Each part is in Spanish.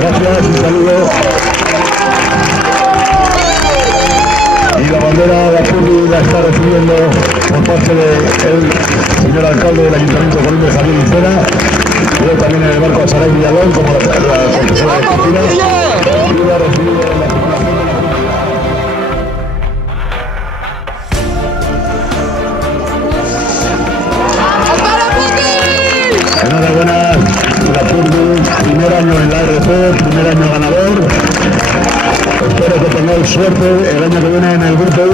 Gracias, un saludo. Y la bandera de Apurdi la está recibiendo por parte del señor alcalde del Ayuntamiento de Colindres, Javier Lucera. Luego también en el barco de Saray Villalón, como la profesora de Cristina. Y ha recibido la circulación de la... Enhorabuena, Apurdi, primer año en la RC, primer año ganador. Espero que tengáis suerte el año que viene en el grupo 1.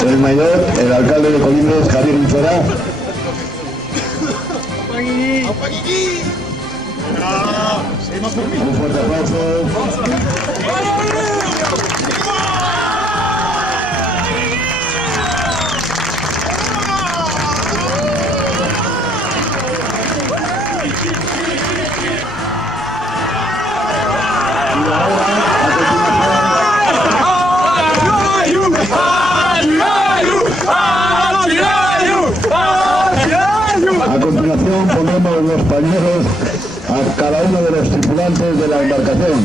El mayor, el alcalde de Colindres, Javier Lucera. Un fuerte aplauso. Y ahora, a continuación... tripulantes de la embarcación.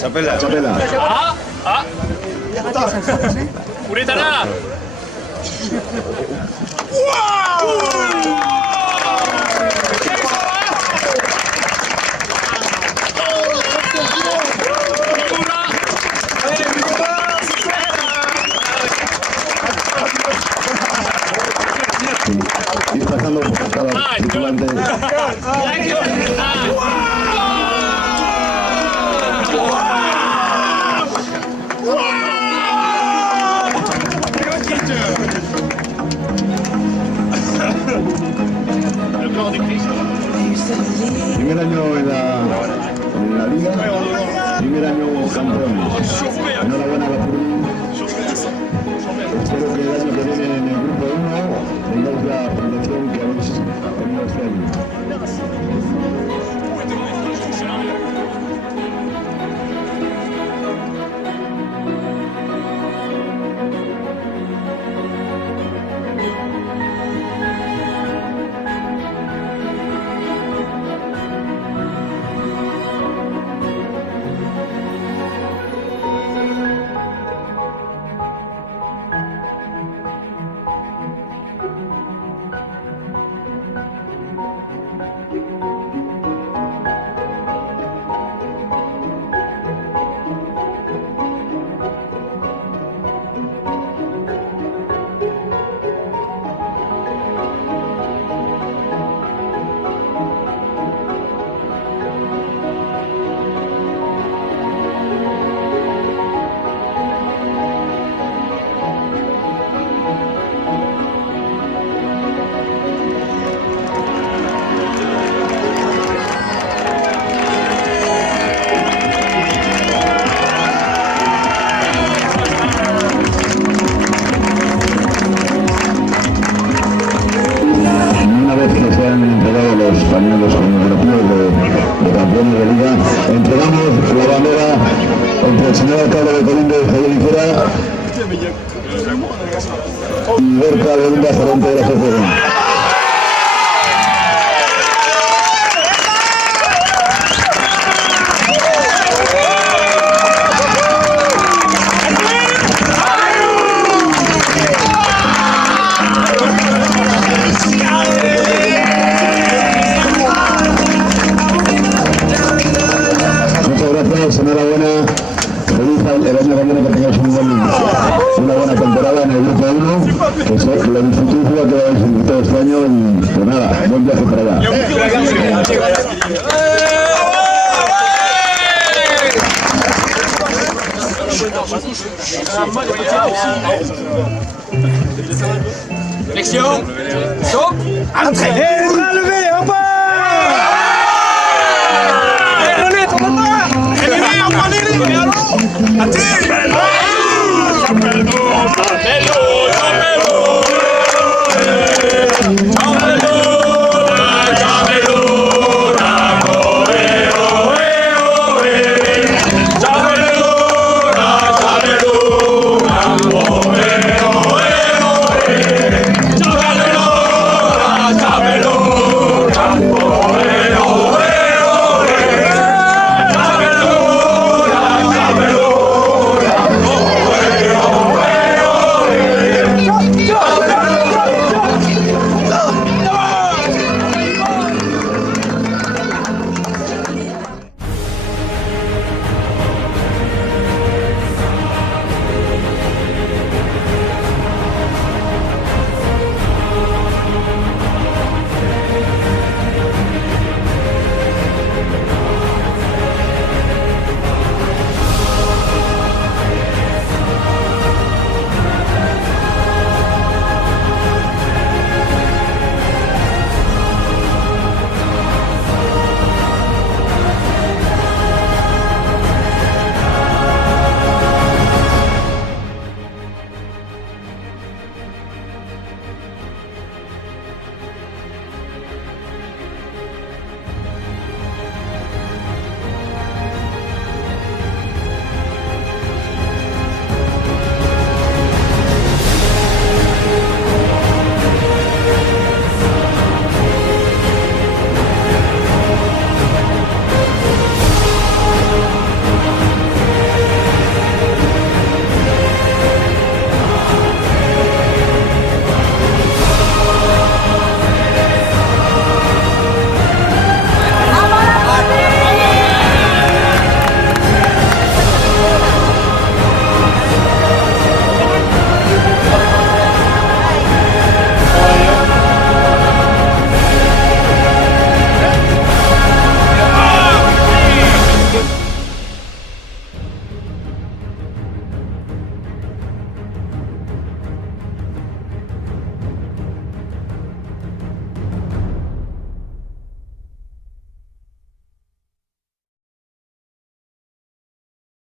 Chapela. Chapela. Uretara! Ir pasando por cada tripulante. Primer año en la liga, primer año campeones. Enhorabuena a la Furby. Espero que el año que viene en el grupo 1 tengáis la promoción que habéis tenido este año. Los pañuelos conmemorativos de campeones de liga, entregamos la bandera entre el señor alcalde de Colinde, Javier Ligera, y Berta de Linda, gerente de la asociación. Enhorabuena, feliz el año que viene, que tengáis una buena temporada en el grupo 1, que lo disfrutéis lo que habéis disfrutado este año y pues nada, buen viaje para allá. Flexion, saut, entrée. Relevé, hop! Bello!